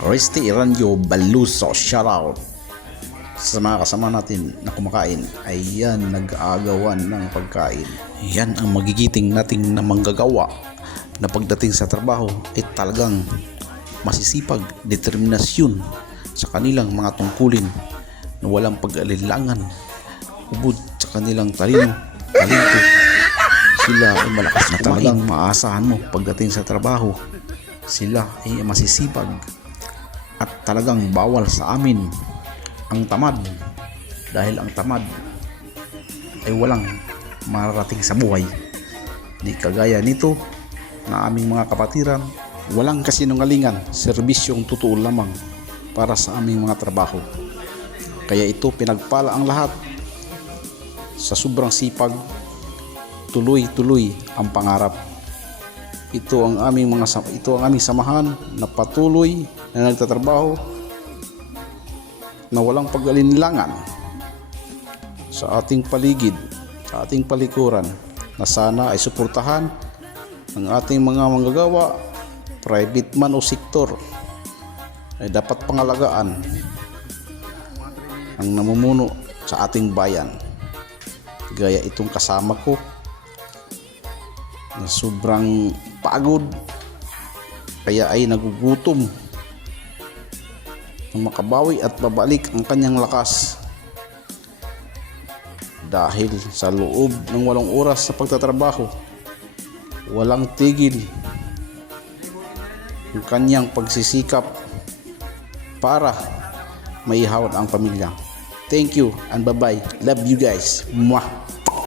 Risty Iranyo Baluso, shoutout sa mga kasama natin na kumakain. Ayan, nag-aagawan ng pagkain. Yan ang magigiting nating na manggagawa na pagdating sa trabaho ay talagang masisipag, determinasyon sa kanilang mga tungkulin na walang pag-alilangan, ubod sa kanilang talento. Sila ay malakas na talagang maasahan mo pagdating sa trabaho. Sila ay masisipag at talagang bawal sa amin ang tamad, dahil ang tamad ay walang mararating sa buhay. Di kagaya nito na aming mga kapatiran, walang kasinungalingan, serbisyong totoo lamang para sa aming mga trabaho. Kaya ito, pinagpala ang lahat. Sa sobrang sipag, tuloy-tuloy ang pangarap. Ito ang aming samahan na patuloy na nagtatrabaho na walang pag-alinlangan sa ating paligid, sa ating palikuran, na sana ay suportahan ng ating mga manggagawa, private man o sektor, ay dapat pangalagaan ang namumuno sa ating bayan. Gaya itong kasama ko na sobrang pagod, kaya ay nagugutom na makabawi at babalik ang kanyang lakas, dahil sa loob ng 8 oras sa pagtatrabaho, walang tigil ang kanyang pagsisikap para maihawad ang pamilya. Thank you and bye-bye. Love you guys. Mwah!